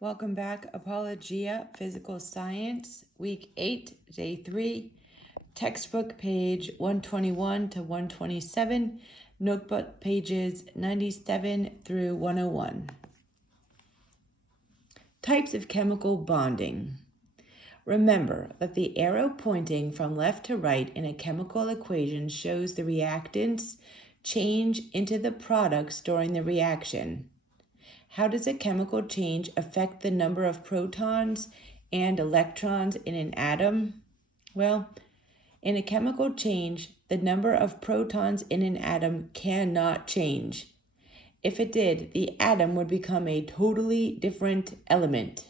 Welcome back, Apologia, Physical Science, Week 8, Day 3, textbook page 121 to 127, notebook pages 97 through 101. Types of chemical bonding. Remember that the arrow pointing from left to right in a chemical equation shows the reactants change into the products during the reaction. How does a chemical change affect the number of protons and electrons in an atom? Well, in a chemical change, the number of protons in an atom cannot change. If it did, the atom would become a totally different element.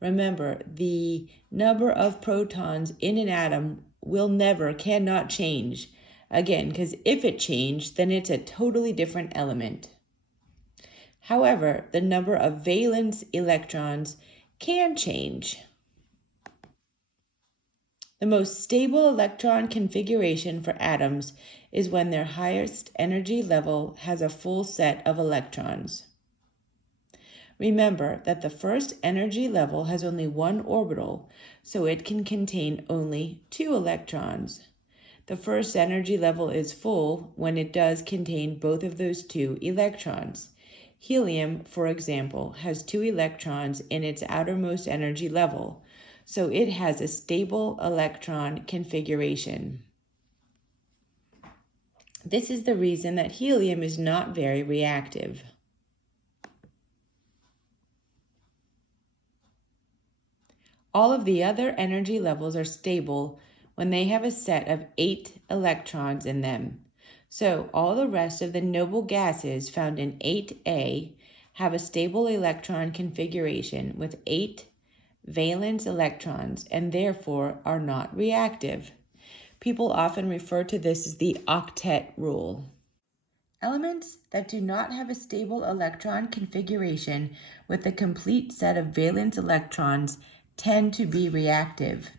Remember, the number of protons in an atom cannot change. Again, because if it changed, then it's a totally different element. However, the number of valence electrons can change. The most stable electron configuration for atoms is when their highest energy level has a full set of electrons. Remember that the first energy level has only one orbital, so it can contain only 2 electrons. The first energy level is full when it does contain both of those 2 electrons. Helium, for example, has 2 electrons in its outermost energy level, so it has a stable electron configuration. This is the reason that helium is not very reactive. All of the other energy levels are stable when they have a set of 8 electrons in them. So all the rest of the noble gases found in 8A have a stable electron configuration with 8 valence electrons and therefore are not reactive. People often refer to this as the octet rule. Elements that do not have a stable electron configuration with a complete set of valence electrons tend to be reactive.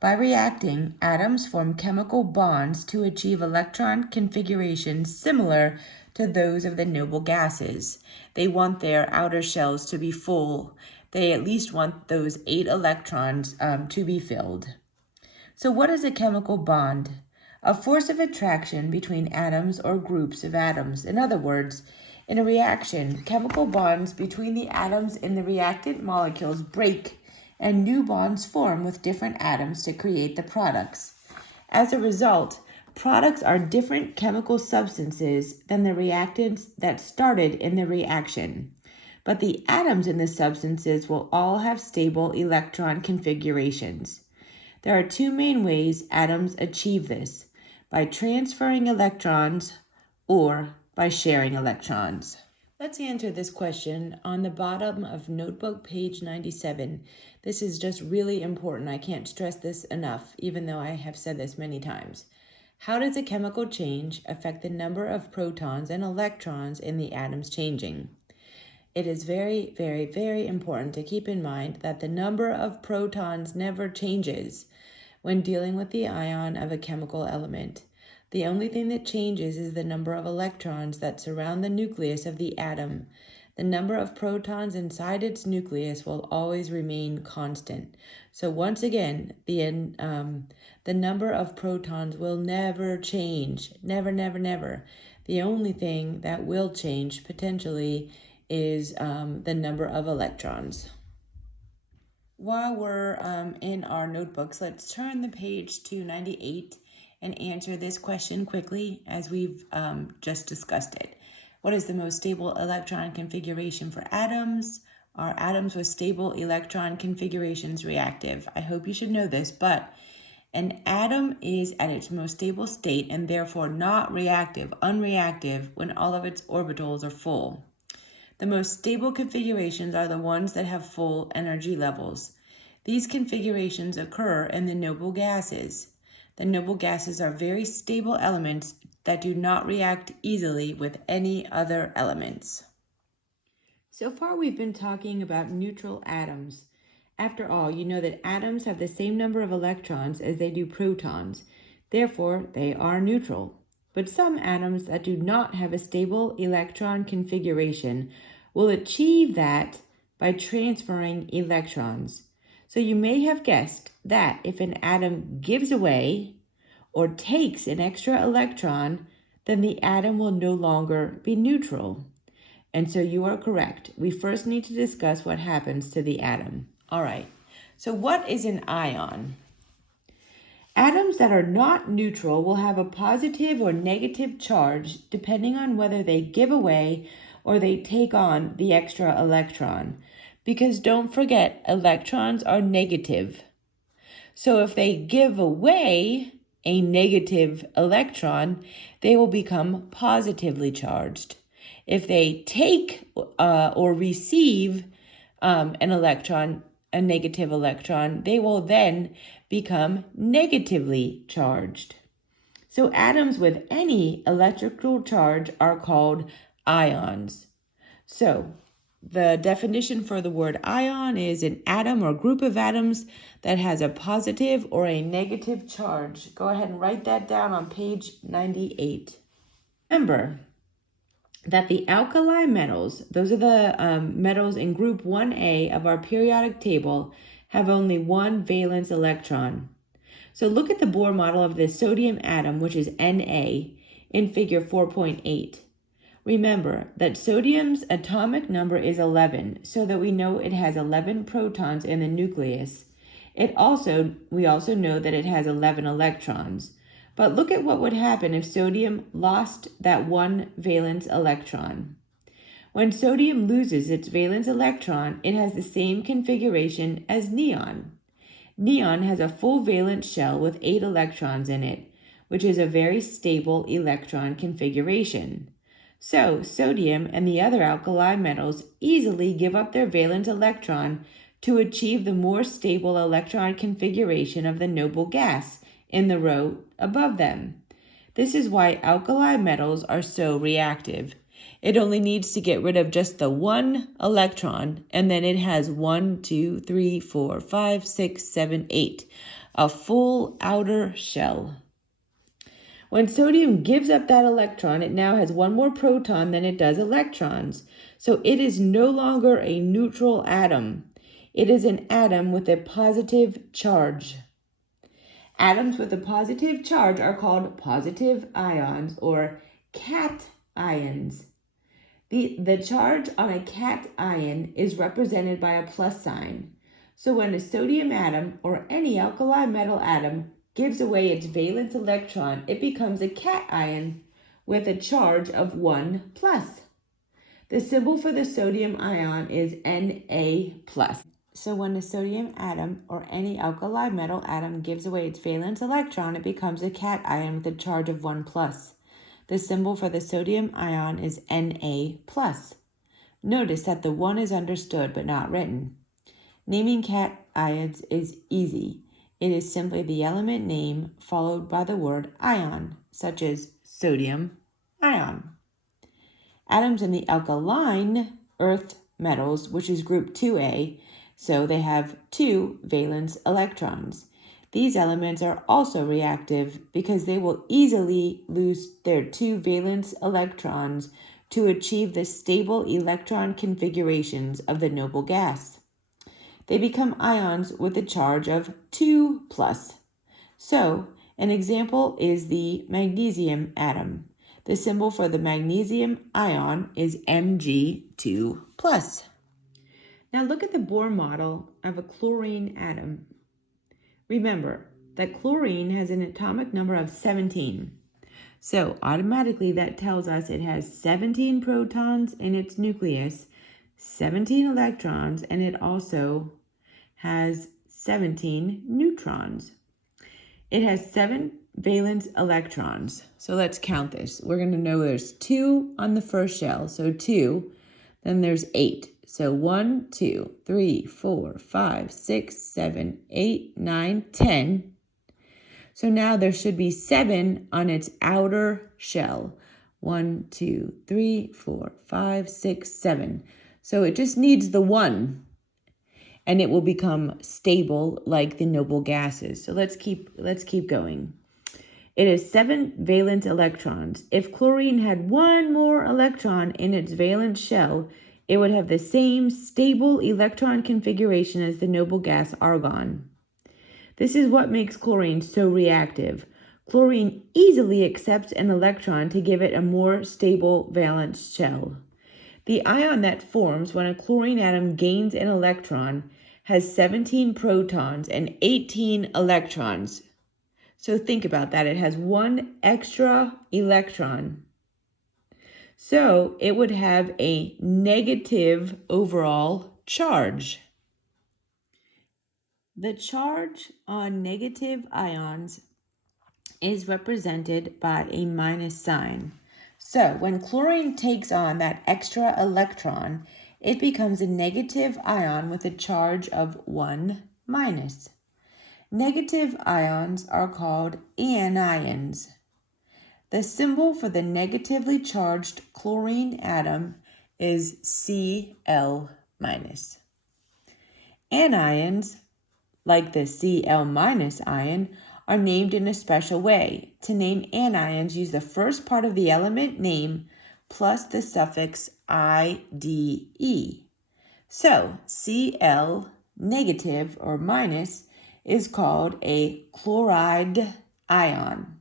By reacting, atoms form chemical bonds to achieve electron configurations similar to those of the noble gases. They want their outer shells to be full. They at least want those 8 electrons to be filled. So what is a chemical bond? A force of attraction between atoms or groups of atoms. In other words, in a reaction, chemical bonds between the atoms in the reactant molecules break and new bonds form with different atoms to create the products. As a result, products are different chemical substances than the reactants that started in the reaction. But the atoms in the substances will all have stable electron configurations. There are 2 main ways atoms achieve this: by transferring electrons or by sharing electrons. Let's answer this question on the bottom of notebook page 97. This is just really important. I can't stress this enough, even though I have said this many times. How does a chemical change affect the number of protons and electrons in the atoms changing? It is very, very, very important to keep in mind that the number of protons never changes when dealing with the ion of a chemical element. The only thing that changes is the number of electrons that surround the nucleus of the atom. The number of protons inside its nucleus will always remain constant. So once again, the number of protons will never change. Never, never, never. The only thing that will change potentially is the number of electrons. While we're in our notebooks, let's turn the page to 98 and answer this question quickly as we've just discussed it. What is the most stable electron configuration for atoms? Are atoms with stable electron configurations reactive? I hope you should know this, but an atom is at its most stable state and therefore not reactive, unreactive, when all of its orbitals are full. The most stable configurations are the ones that have full energy levels. These configurations occur in the noble gases. The noble gases are very stable elements that do not react easily with any other elements. So far we've been talking about neutral atoms. After all, you know that atoms have the same number of electrons as they do protons. Therefore, they are neutral. But some atoms that do not have a stable electron configuration will achieve that by transferring electrons. So you may have guessed that if an atom gives away or takes an extra electron, then the atom will no longer be neutral. And so you are correct. We first need to discuss what happens to the atom. All right, so what is an ion? Atoms that are not neutral will have a positive or negative charge depending on whether they give away or they take on the extra electron. Because don't forget, electrons are negative. So if they give away a negative electron, they will become positively charged. If they take or receive an electron, a negative electron, they will then become negatively charged. So atoms with any electrical charge are called ions. So the definition for the word ion is an atom or group of atoms that has a positive or a negative charge. Go ahead and write that down on page 98. Remember that the alkali metals, those are the metals in group 1A of our periodic table, have only one valence electron. So look at the Bohr model of the sodium atom, which is Na, in figure 4.8. Remember that sodium's atomic number is 11, so that we know it has 11 protons in the nucleus. We also know that it has 11 electrons. But look at what would happen if sodium lost that one valence electron. When sodium loses its valence electron, it has the same configuration as neon. Neon has a full valence shell with 8 electrons in it, which is a very stable electron configuration. So sodium and the other alkali metals easily give up their valence electron to achieve the more stable electron configuration of the noble gas in the row above them. This is why alkali metals are so reactive. It only needs to get rid of just the one electron, and then it has 1, 2, 3, 4, 5, 6, 7, 8, a full outer shell. When sodium gives up that electron, it now has one more proton than it does electrons. So it is no longer a neutral atom. It is an atom with a positive charge. Atoms with a positive charge are called positive ions or cations. The charge on a cation is represented by a plus sign. So when a sodium atom or any alkali metal atom gives away its valence electron, it becomes a cation with a charge of 1 plus. The symbol for the sodium ion is Na+. So when a sodium atom or any alkali metal atom gives away its valence electron, it becomes a cation with a charge of 1 plus. The symbol for the sodium ion is Na+. Notice that the 1 is understood but not written. Naming cations is easy. It is simply the element name followed by the word ion, such as sodium ion. Atoms in the alkaline earth metals, which is group 2A, so they have 2 valence electrons. These elements are also reactive because they will easily lose their 2 valence electrons to achieve the stable electron configurations of the noble gas. They become ions with a charge of 2 plus. So, an example is the magnesium atom. The symbol for the magnesium ion is Mg2 plus. Now look at the Bohr model of a chlorine atom. Remember that chlorine has an atomic number of 17. So automatically that tells us it has 17 protons in its nucleus, 17 electrons, and it also has 17 neutrons. It has 7 valence electrons. So let's count this. We're going to know there's 2 on the first shell, so 2. Then there's 8. So 1, 2, 3, 4, 5, 6, 7, 8, 9, 10. So now there should be 7 on its outer shell. 1, 2, 3, 4, 5, 6, 7. So it just needs the 1. And it will become stable like the noble gases. So let's keep going. It has 7 valence electrons. If chlorine had 1 more electron in its valence shell, it would have the same stable electron configuration as the noble gas argon. This is what makes chlorine so reactive. Chlorine easily accepts an electron to give it a more stable valence shell. The ion that forms when a chlorine atom gains an electron has 17 protons and 18 electrons. So think about that. It has one extra electron. So it would have a negative overall charge. The charge on negative ions is represented by a minus sign. So when chlorine takes on that extra electron, it becomes a negative ion with a charge of 1 minus. Negative ions are called anions. The symbol for the negatively charged chlorine atom is Cl-. Anions, like the Cl- ion, are named in a special way. To name anions, use the first part of the element name plus the suffix -ide. So, Cl negative or minus is called a chloride ion.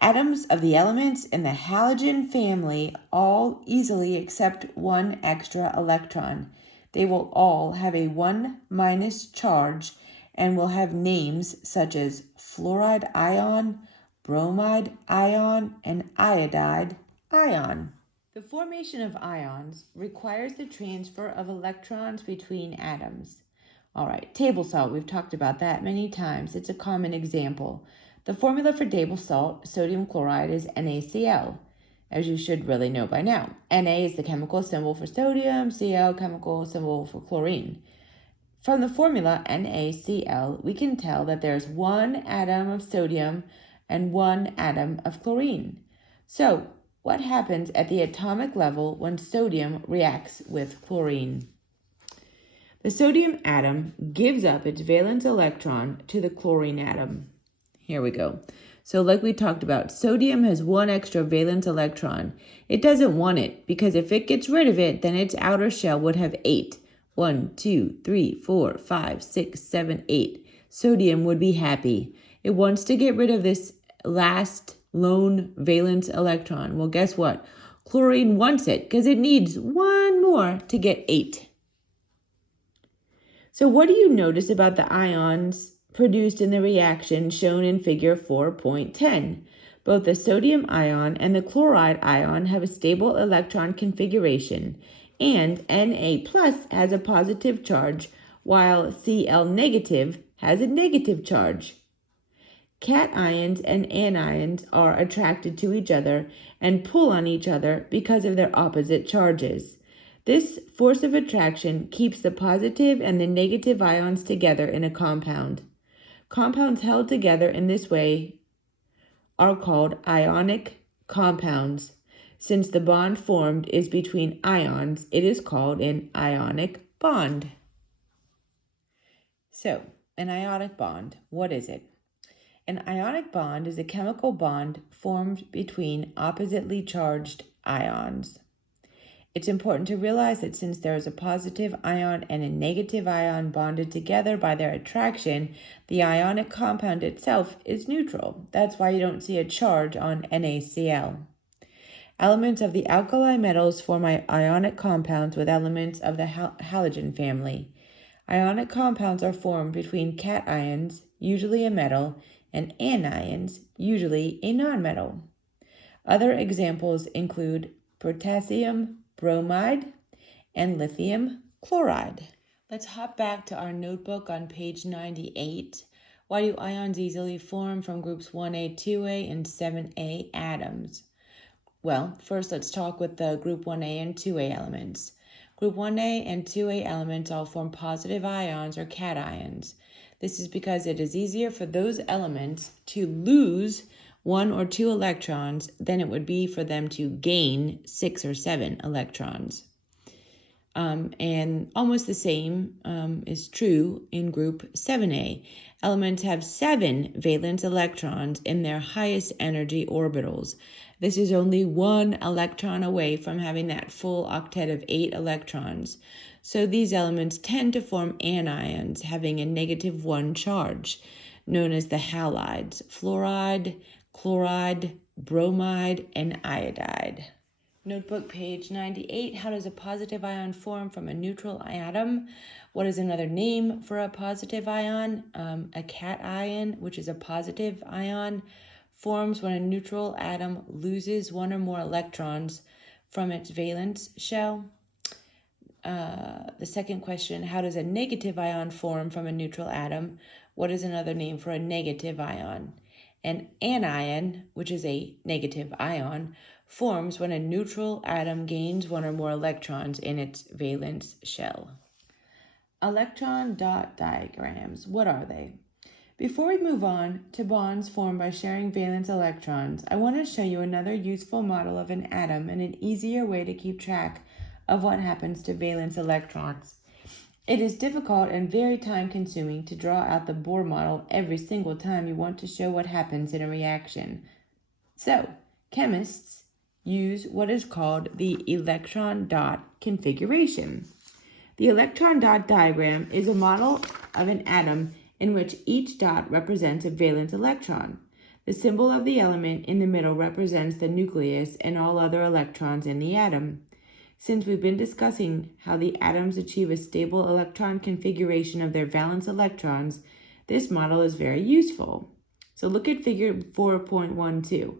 Atoms of the elements in the halogen family all easily accept one extra electron. They will all have a 1 minus charge and will have names such as fluoride ion, bromide ion, and iodide ion. The formation of ions requires the transfer of electrons between atoms. All right, table salt, we've talked about that many times. It's a common example. The formula for table salt, sodium chloride, is NaCl, as you should really know by now. Na is the chemical symbol for sodium, Cl chemical symbol for chlorine. From the formula NaCl, we can tell that there's one atom of sodium and one atom of chlorine. So, what happens at the atomic level when sodium reacts with chlorine? The sodium atom gives up its valence electron to the chlorine atom. Here we go. So like we talked about, sodium has one extra valence electron. It doesn't want it because if it gets rid of it, then its outer shell would have 8. 1, 2, 3, 4, 5, 6, 7, 8. Sodium would be happy. It wants to get rid of this last lone valence electron. Well, guess what? Chlorine wants it because it needs one more to get 8. So what do you notice about the ions produced in the reaction shown in figure 4.10? Both the sodium ion and the chloride ion have a stable electron configuration, and Na+ has a positive charge, while Cl- has a negative charge. Cations and anions are attracted to each other and pull on each other because of their opposite charges. This force of attraction keeps the positive and the negative ions together in a compound. Compounds held together in this way are called ionic compounds. Since the bond formed is between ions, it is called an ionic bond. So, an ionic bond, what is it? An ionic bond is a chemical bond formed between oppositely charged ions. It's important to realize that since there is a positive ion and a negative ion bonded together by their attraction, the ionic compound itself is neutral. That's why you don't see a charge on NaCl. Elements of the alkali metals form ionic compounds with elements of the halogen family. Ionic compounds are formed between cations, usually a metal, and anions, usually a nonmetal. Other examples include potassium bromide and lithium chloride. Let's hop back to our notebook on page 98. Why do ions easily form from groups 1A, 2A, and 7A atoms? Well, first let's talk with the group 1A and 2A elements. Group 1A and 2A elements all form positive ions or cations. This is because it is easier for those elements to lose 1 or 2 electrons than it would be for them to gain 6 or 7 electrons. And almost the same is true in group 7A. Elements have 7 valence electrons in their highest energy orbitals. This is only 1 electron away from having that full octet of 8 electrons. So these elements tend to form anions having a -1 charge, known as the halides: fluoride, chloride, bromide, and iodide. Notebook page 98. How does a positive ion form from a neutral atom? What is another name for a positive ion? A cation, which is a positive ion, forms when a neutral atom loses 1 or more electrons from its valence shell. The second question, how does a negative ion form from a neutral atom? What is another name for a negative ion? An anion, which is a negative ion, forms when a neutral atom gains 1 or more electrons in its valence shell. Electron dot diagrams, what are they? Before we move on to bonds formed by sharing valence electrons, I want to show you another useful model of an atom and an easier way to keep track of what happens to valence electrons. It is difficult and very time-consuming to draw out the Bohr model every single time you want to show what happens in a reaction. So, chemists use what is called the electron dot configuration. The electron dot diagram is a model of an atom in which each dot represents a valence electron. The symbol of the element in the middle represents the nucleus and all other electrons in the atom. Since we've been discussing how the atoms achieve a stable electron configuration of their valence electrons, this model is very useful. So look at figure 4.12.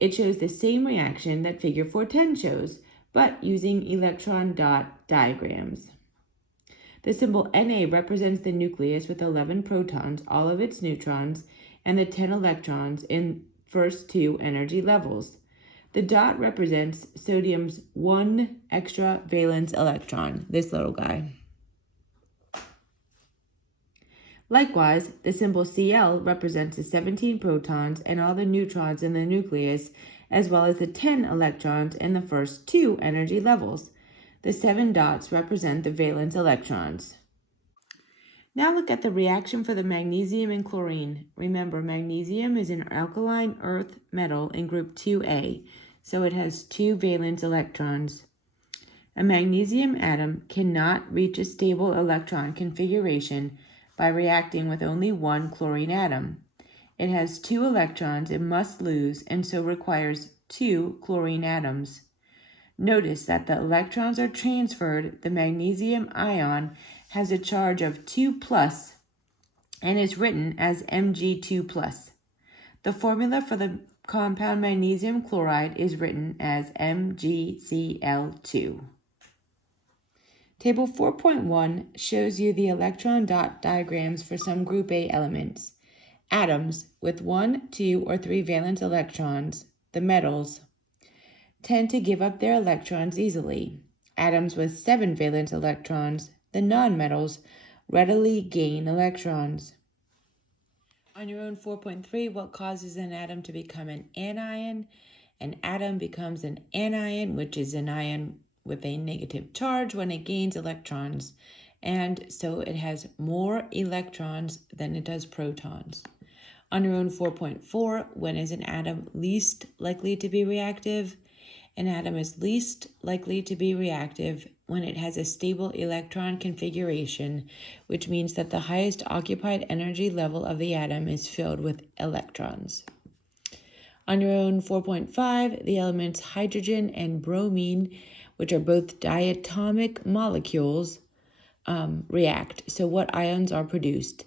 It shows the same reaction that figure 410 shows, but using electron dot diagrams. The symbol Na represents the nucleus with 11 protons, all of its neutrons, and the 10 electrons in first 2 energy levels. The dot represents sodium's 1 extra valence electron, this little guy. Likewise, the symbol Cl represents the 17 protons and all the neutrons in the nucleus, as well as the 10 electrons in the first 2 energy levels. The 7 dots represent the valence electrons. Now look at the reaction for the magnesium and chlorine. Remember, magnesium is an alkaline earth metal in group 2A, so it has 2 valence electrons. A magnesium atom cannot reach a stable electron configuration by reacting with only 1 chlorine atom. It has 2 electrons it must lose and so requires 2 chlorine atoms. Notice that the electrons are transferred. The magnesium ion has a charge of 2+ and is written as Mg2+. The formula for the compound magnesium chloride is written as MgCl2. Table 4.1 shows you the electron dot diagrams for some group A elements. Atoms with 1, 2, or 3 valence electrons, the metals, tend to give up their electrons easily. Atoms with 7 valence electrons, the nonmetals, readily gain electrons. On your own 4.3, what causes an atom to become an anion? An atom becomes an anion, which is an ion with a negative charge when it gains electrons. And so it has more electrons than it does protons. On your own 4.4, when is an atom least likely to be reactive? An atom is least likely to be reactive when it has a stable electron configuration, which means that the highest occupied energy level of the atom is filled with electrons. On your own 4.5, the elements hydrogen and bromine, which are both diatomic molecules, react. So what ions are produced?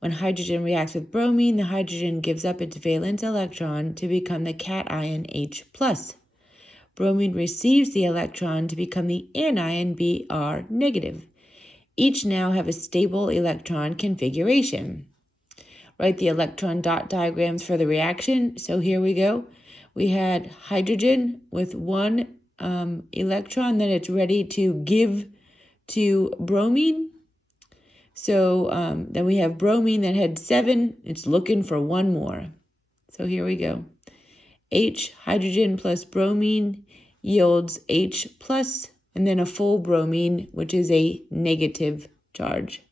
When hydrogen reacts with bromine, the hydrogen gives up its valence electron to become the cation H+. Bromine receives the electron to become the anion Br-. Each now have a stable electron configuration. Write the electron dot diagrams for the reaction. So here we go. We had hydrogen with 1 electron that it's ready to give to bromine. So then we have bromine that had 7. It's looking for 1 more. So here we go. H, hydrogen plus bromine, yields H plus and then a full bromine, which is a negative charge.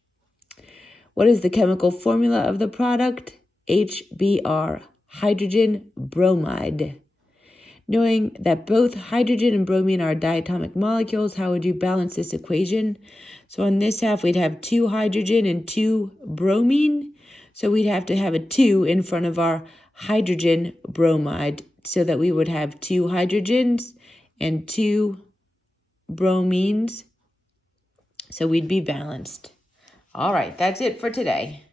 What is the chemical formula of the product? HBr, hydrogen bromide. Knowing that both hydrogen and bromine are diatomic molecules, how would you balance this equation? So on this half, we'd have 2 hydrogen and 2 bromine. So we'd have to have a 2 in front of our hydrogen bromide so that we would have 2 hydrogens and 2 bromines. So we'd be balanced. All right, that's it for today.